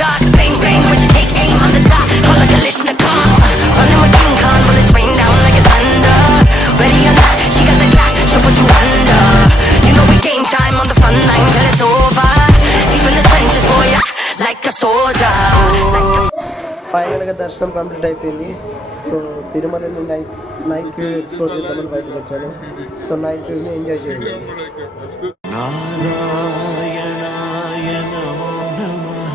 dark. Bang, bang, when you take aim on the dot. Call like a Kalishnikov. Running with King Khan, bullets rain down like it's thunder. Ready or not, she got the Glock, she'll put you under. You know we game time on the front line till it's over. Deep in the trenches, boy, like a soldier. ఫైనల్గా దర్శనం complete అయిపోయింది. So తిరుమలని night view explore చేద్దామని బయటకు వచ్చాను. So night వ్యూని enjoy చేయండి. నారాయణాయ నమో నమః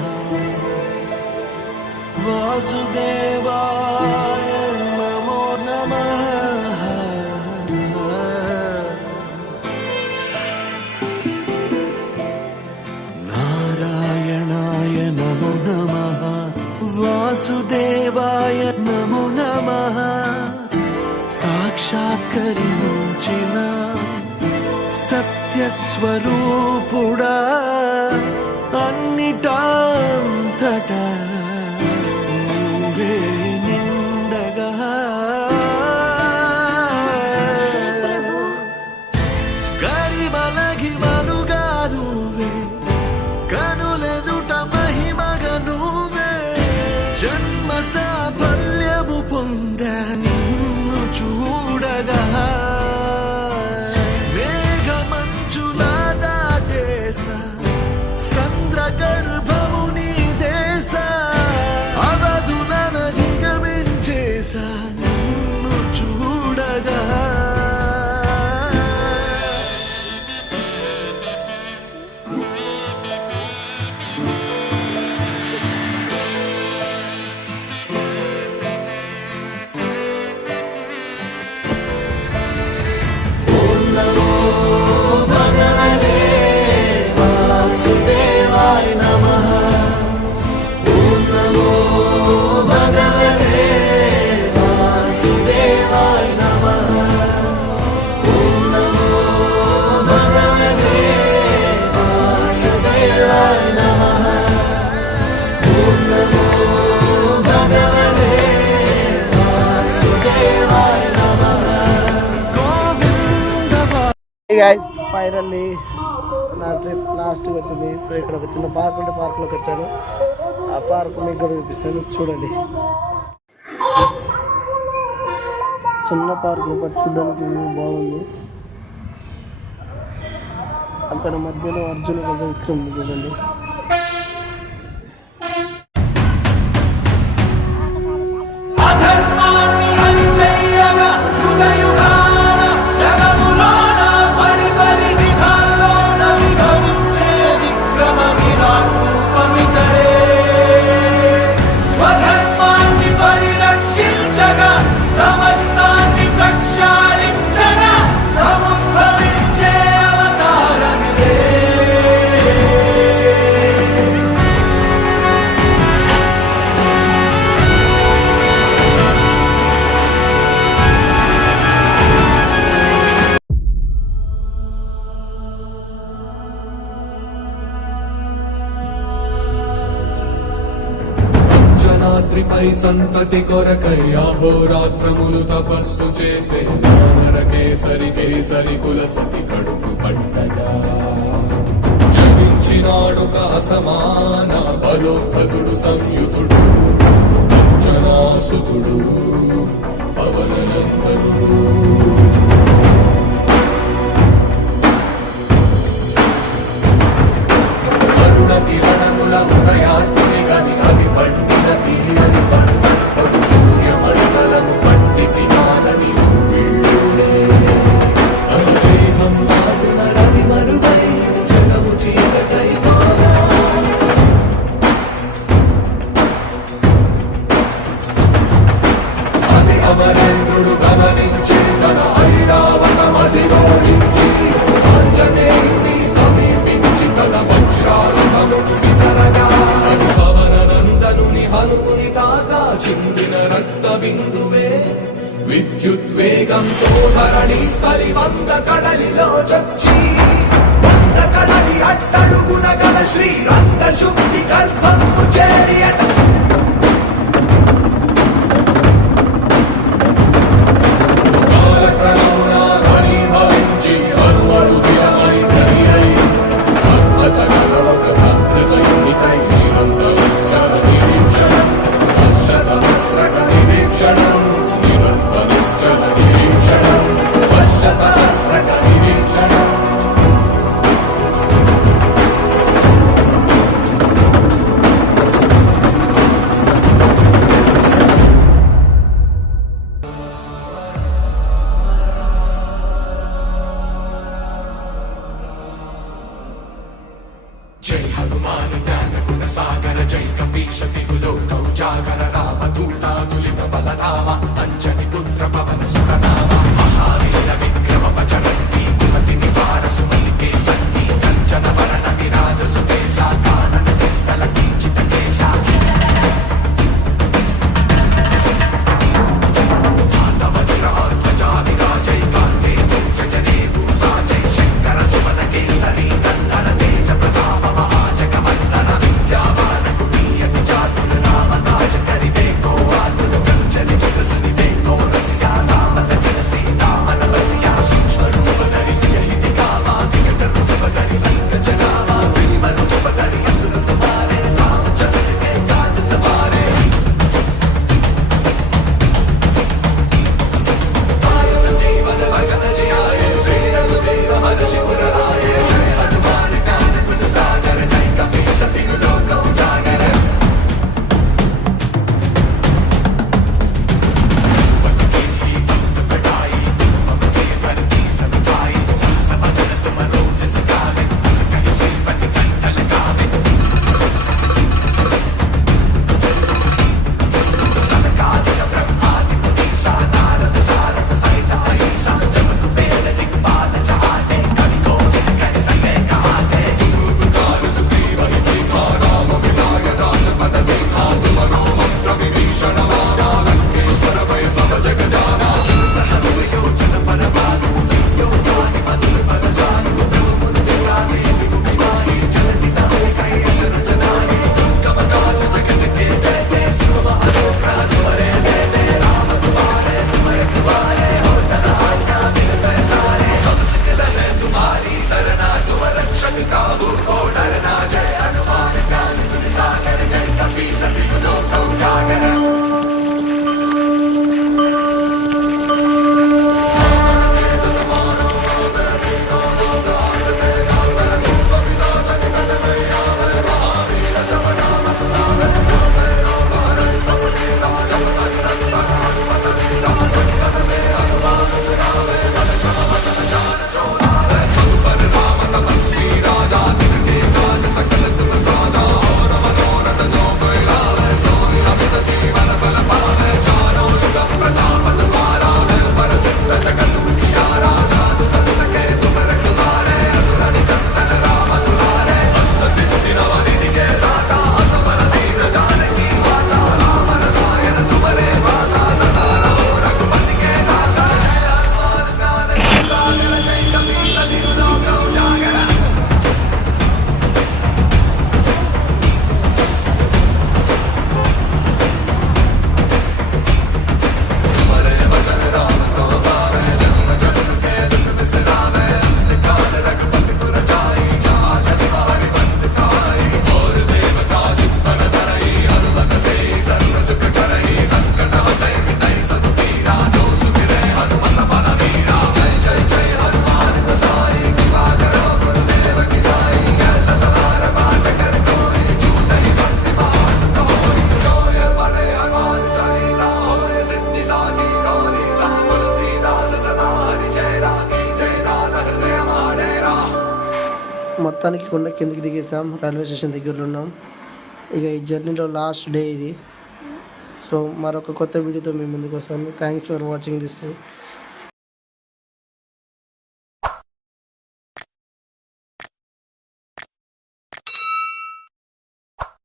వాసుదేవాయ నమో నమః నారాయణాయ నమో నమః వాసుదేవాయ నమో నమః సాక్షాత్కరించిన సత్యస్వరూపుడా అన్నిటాంతటా నువ్వే నిండగా కరిమలగిమలుగా నువ్వే కనులెదుట మహిమగా నువ్వే జన్మ సాఫల్యము పొందా నిన్ను చూడగా మేఘమంచులా దాటేస సంద్రగర్భము నీ దేశ అవధులను దిగమించేసా నిన్ను చూడగా గైస్ ఫైనల్లీ నా ట్రిప్ లాస్ట్కి వచ్చింది. సో ఇక్కడ ఒక చిన్న పార్క్ ఉంటే పార్క్లోకి వచ్చాను. ఆ పార్క్ మీకు కూడా చూపిస్తాను, చూడండి. చిన్న పార్క్ బట్ చూడడానికి బాగుంది. అక్కడ మధ్యలో అర్జునుడి విగ్రహం ఉంది చూడండి. రాత్రిపై సంతతి కొరకై అహోరాత్రములు తపస్సు చేసే నరకేసరి కేసరి కుల సతి కడుపు పట్టగా జనించినాడొక అసమాన బలోద్ధతుడు సంయుతుడు అంజనాసుతుడు పవననందనుడు. అరుణ కిరణముల ఉదయాత్మి గని అది పండిన తీరని పంటను పడు సూర్యమండలము పట్టి తినాలని వీళ్ళుడే అనుదేహం నాటున రవి మరుగై జగము చీకటై మారా. అది అమరేంద్రుడు గమనించి తన ఐరావతమది రోడించి ఆంజనేయుని సమీపించి తన వజ్రాయుధము విసరగా అది పవననందనుని హనుముని తాకా చిందిన రక్త బిందువే విద్యుద్వేగంతో ధరణి స్థలి వంద కడలిలో చొచ్చి వంద కడలి అట్టడుగున గల శ్రీరంగ శుద్ధి గర్భము చేరియట. ఒక సంహృదయునికై అంతవశ్చ శతిగులో కౌజాగర రామదూత తులిత బలధామ అంజని పుత్ర పవన సుతనామ మహావీర విక్రమ పచరంతి కుమతి నివార సుమలికే సంధి కంచన వరణ విరాజ సుకేశ కానన చింతల కించిత కేశ వజ్ర ధ్వజా విరాజై కాంతే జనే భూసా జై శంకర సుమన కేసరి నందన తేజ ప్రతాప మహాజగ వందన విద్యావాన కుమీయతి చాతుర నామ తాజ కరివే కో ఆతుర కంచని తులసిని వేకో రసియా రామ లఖన సీతామన బసియా సూక్ష్మ రూప ధరిసియ హితి కామా వికట రూప ధరి లంక జనామా భీమ రూప ధరి అసుర సమారే రామచంద్ర కే కాజ సమారే जीवन लगन जियाए श्री रघुवीर हर्षि मुरलाए जय हनुमान ज्ञान गुण सागर जय कपीश तिहु लोक उजागर पद की ही भक्त कटाई मम के भरती सब पाई संस बदन तुम रोज सगावे अस कहि श्रीपति कंठ लगावे सनकादिक ब्रह्मादि मुनीसा नारद शारद सहित अहिसा जब कुबेर दिक्पाल चाहते कवि कोविद कर सके कहाते उपकार सुग्रीव ही कीन्हा राम मिलाय राजपद दीन्हा तुमरो मंत्र विभीषण माना लंकेश्वर भय सब जग जाना सहस्र योजन पर भानु योगानि मधुर बल जानु प्रभु मुद्रिका मेलि मुखि माहि जलति लाहि कहि अजर जनाहि दुर्गम काज जगत के जयते सुगम अनुग्रह तुम्हारे देते राम तुम्हारे तुम रखवारे हो तना आज्ञा बिन पैसारे सब सिकल है तुम्हारी सरना तुम रक्षक काहू को डरना जय हनुमान ज्ञान गुण सागर जय कपीश तिहु लोक उजागर మొత్తానికి కొండ కిందకి దిగేసాం, రైల్వే స్టేషన్ దగ్గరలో ఉన్నాం. ఇక ఈ జర్నీలో లాస్ట్ డే ఇది. సో మరొక కొత్త వీడియోతో మీ ముందుకు వస్తాను. Thanks for watching this.